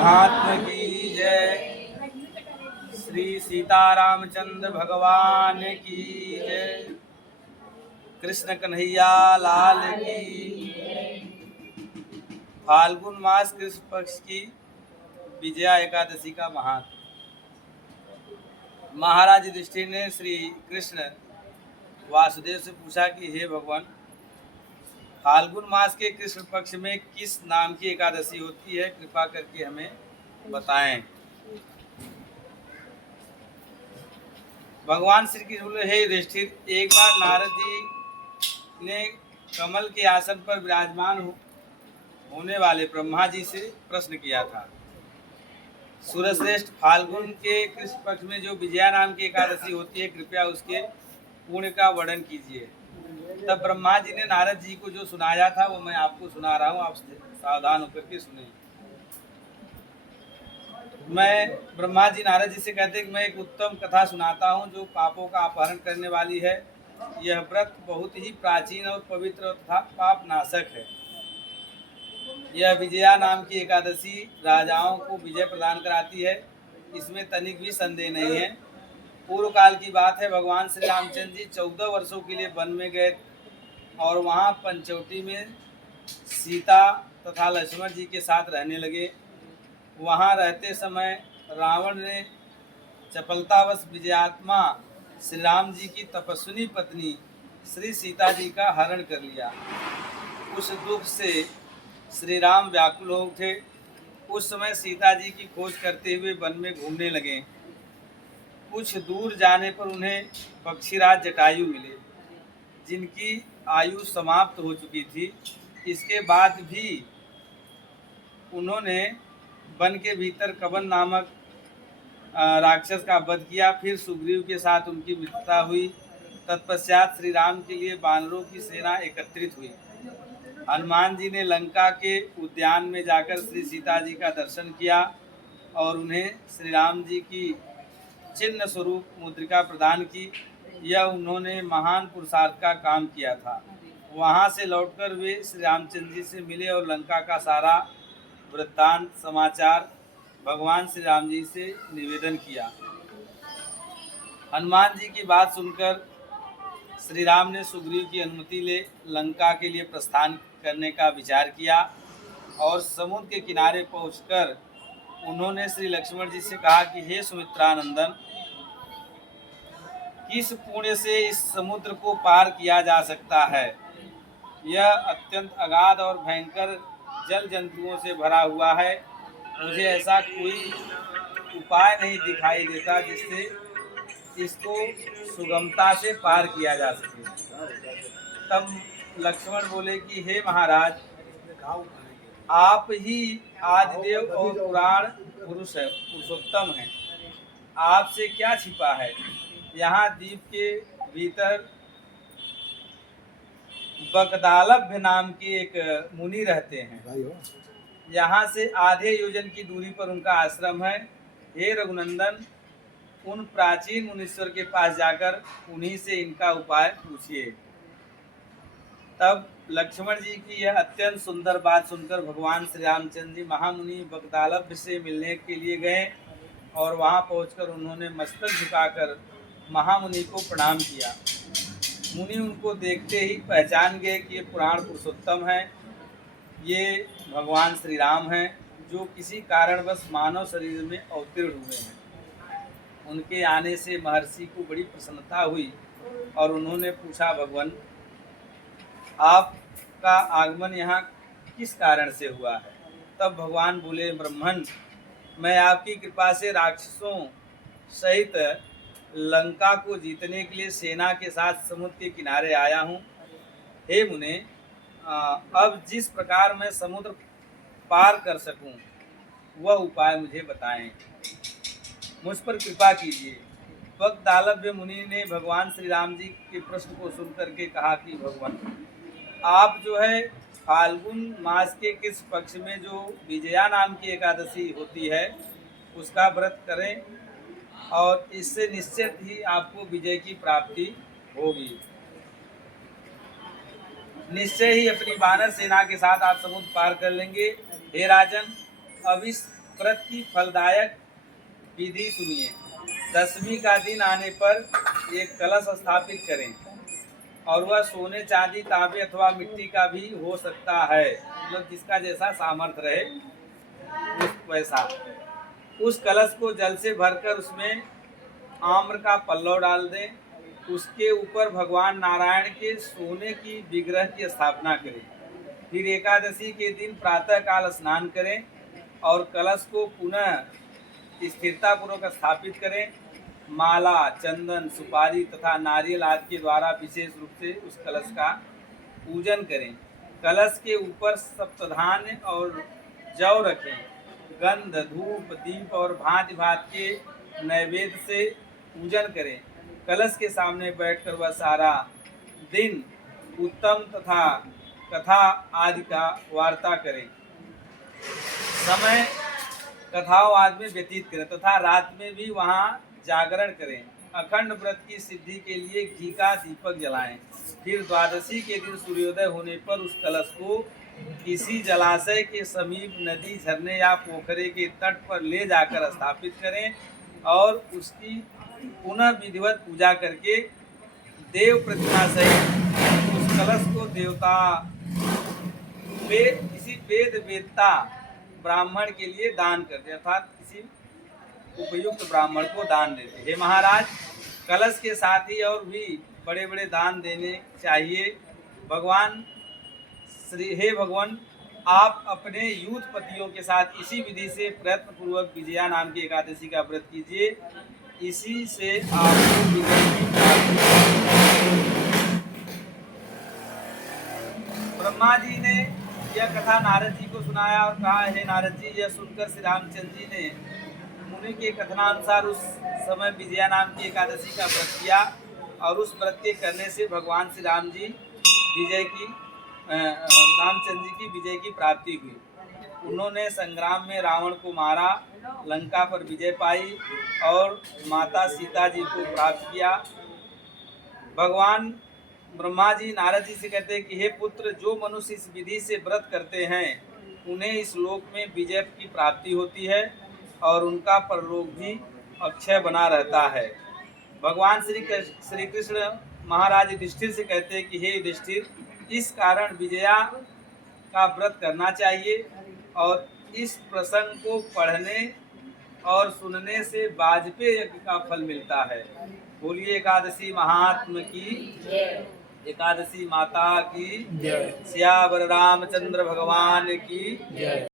महात्मा की जय। श्री सीतारामचंद्र भगवान की जय। कृष्ण कन्हैया लाल की। फाल्गुन मास कृष्ण पक्ष की विजया एकादशी का महात्मा। महाराज युधिष्ठिर ने श्री कृष्ण वासुदेव से पूछा कि हे भगवान, फाल्गुन मास के कृष्ण पक्ष में किस नाम की एकादशी होती है, कृपा करके हमें बताएं। भगवान श्री कृष्ण बोले, हे युधिष्ठिर, एक बार नारद जी ने कमल के आसन पर विराजमान होने वाले ब्रह्मा जी से प्रश्न किया था, सूर्यश्रेष्ठ, फाल्गुन के कृष्ण पक्ष में जो विजया नाम की एकादशी होती है, कृपया उसके पुण्य का वर्णन कीजिए। तब ब्रह्मा जी ने नारद जी को जो सुनाया था वो मैं आपको सुना रहा हूँ, आप सावधान होकर के सुने। मैं ब्रह्मा जी नारद जी से कहते हैं कि मैं एक उत्तम कथा सुनाता हूँ जो पापों का अपहरण करने वाली है। यह व्रत बहुत ही प्राचीन और पवित्र तथा पाप नाशक है। यह विजया नाम की एकादशी राजाओं को विजय प्रदान कराती है, इसमें तनिक भी संदेह नहीं है। पूर्व काल की बात है, भगवान श्री रामचंद्र जी 14 वर्षों के लिए वन में गए और वहाँ पंचवटी में सीता तथा लक्ष्मण जी के साथ रहने लगे। वहाँ रहते समय रावण ने चपलतावश विजयात्मा श्री राम जी की तपस्विनी पत्नी श्री सीता जी का हरण कर लिया। उस दुख से श्री राम व्याकुल हो उठे। उस समय सीता जी की खोज करते हुए वन में घूमने लगे। कुछ दूर जाने पर उन्हें पक्षीराज जटायु मिले, जिनकी आयु समाप्त हो चुकी थी। इसके बाद भी उन्होंने वन के भीतर कवन नामक राक्षस का वध किया। फिर सुग्रीव के साथ उनकी मित्रता हुई। तत्पश्चात श्री राम के लिए वानरों की सेना एकत्रित हुई। हनुमान जी ने लंका के उद्यान में जाकर श्री सीता जी का दर्शन किया और उन्हें श्री राम जी की चिन्ह स्वरूप मुद्रिका प्रदान की। यह उन्होंने महान पुरुषार्थ का काम किया था। वहाँ से लौटकर वे श्री रामचंद्र जी से मिले और लंका का सारा वृत्तांत समाचार भगवान श्री राम जी से निवेदन किया। हनुमान जी की बात सुनकर श्री राम ने सुग्रीव की अनुमति ले लंका के लिए प्रस्थान करने का विचार किया और समुद्र के किनारे पहुंचकर उन्होंने श्री लक्ष्मण जी से कहा कि हे सुमित्रानंदन, किस पुण्य से इस समुद्र को पार किया जा सकता है? यह अत्यंत अगाध और भयंकर जल जंतुओं से भरा हुआ है। मुझे ऐसा कोई उपाय नहीं दिखाई देता जिससे इसको सुगमता से पार किया जा सके। तब लक्ष्मण बोले कि हे महाराज, आप ही आदिदेव और पुराण पुरुष है, पुरुषोत्तम हैं। आपसे क्या छिपा है? यहाँ द्वीप के भीतर बगदालभ्य नाम के एक मुनि रहते हैं। यहाँ से आधे योजन की दूरी पर उनका आश्रम है। हे रघुनंदन, उन प्राचीन मुनीश्वर के पास जाकर उन्हीं से इनका उपाय पूछिए। तब लक्ष्मण जी की यह अत्यंत सुंदर बात सुनकर भगवान श्री रामचंद्र जी महामुनि बगदालभ्य से मिलने के लिए गए और वहां पहुंचकर उन्होंने मस्तक झुकाकर महामुनि को प्रणाम किया। मुनि उनको देखते ही पहचान गए कि ये पुराण पुरुषोत्तम हैं, ये भगवान श्री राम हैं, जो किसी कारणवश मानव शरीर में अवतीर्ण हुए हैं। उनके आने से महर्षि को बड़ी प्रसन्नता हुई और उन्होंने पूछा, भगवान, आपका आगमन यहाँ किस कारण से हुआ है? तब भगवान बोले, ब्रह्मन, मैं आपकी कृपा से राक्षसों सहित लंका को जीतने के लिए सेना के साथ समुद्र के किनारे आया हूँ। हे मुने, अब जिस प्रकार मैं समुद्र पार कर सकूं वह उपाय मुझे बताएं, मुझ पर कृपा कीजिए। बगदालभ्य मुनि ने भगवान श्री राम जी के प्रश्न को सुनकर के कहा कि भगवान, आप जो है फाल्गुन मास के किस पक्ष में जो विजया नाम की एकादशी होती है उसका व्रत करें और इससे निश्चित ही आपको विजय की प्राप्ति होगी। निश्चय ही अपनी वानर सेना के साथ आप समुद्र पार कर लेंगे। हे राजन, अब इस व्रत की फलदायक विधि सुनिए। दशमी का दिन आने पर एक कलश स्थापित करें और वह सोने, चांदी, तांबे अथवा मिट्टी का भी हो सकता है, मतलब जिसका जैसा सामर्थ्य रहे उस वैसा। उस कलश को जल से भरकर उसमें आम्र का पल्लव डाल दें। उसके ऊपर भगवान नारायण के सोने की विग्रह की स्थापना करें। फिर एकादशी के दिन प्रातः काल स्नान करें और कलश को पुनः स्थिरता पूर्वक स्थापित करें। माला, चंदन, सुपारी तथा नारियल आदि के द्वारा विशेष रूप से उस कलश का पूजन करें। कलश के ऊपर सप्तधान्य और जौ रखें। गंध, धूप, दीप और भांति भांति के नैवेद्य से पूजन करें। कलश के सामने बैठकर वह सारा दिन उत्तम तथा कथा आदि का वार्ता करें। समय कथाओं आदि में व्यतीत करें तथा रात में भी वहाँ जागरण करें। अखंड व्रत की सिद्धि के लिए घी का दीपक जलाएं। फिर द्वादशी के दिन सूर्योदय होने पर उस कलश को किसी जलाशय के समीप, नदी, झरने या पोखरे के तट पर ले जाकर स्थापित करें और उसकी पुनः विधिवत पूजा करके देव प्रतिमा सहित उस कलश को किसी वेद वेदता ब्राह्मण के लिए दान करते, अर्थात किसी उपयुक्त ब्राह्मण को दान देते। हे महाराज, कलश के साथ ही और भी बड़े बड़े दान देने चाहिए। हे भगवान, आप अपने यूथपतियों के साथ इसी विधि से प्रयत्न पूर्वक विजया नाम की एकादशी का व्रत कीजिए। इसी से आपको विजय की प्राप्ति। ब्रह्मा जी ने यह कथा नारद जी को सुनाया और कहा, हे नारद जी, यह सुनकर श्री रामचंद्र जी ने मुनि के कथनानुसार उस समय विजया नाम की एकादशी का व्रत किया और उस व्रत के करने से भगवान श्री रामचंद्र जी की विजय की प्राप्ति हुई। उन्होंने संग्राम में रावण को मारा, लंका पर विजय पाई और माता सीता जी को प्राप्त किया। भगवान ब्रह्मा जी नारद जी से कहते हैं कि हे पुत्र, जो मनुष्य इस विधि से व्रत करते हैं उन्हें इस लोक में विजय की प्राप्ति होती है और उनका परलोक भी अक्षय बना रहता है। भगवान श्री कृष्ण महाराज युधिष्ठिर से कहते हैं कि हे युधिष्ठिर, इस कारण विजया का व्रत करना चाहिए और इस प्रसंग को पढ़ने और सुनने से वाजपेय यज्ञ का फल मिलता है। बोलिए एकादशी महात्म की, एकादशी माता की, सियावर रामचंद्र भगवान की जय।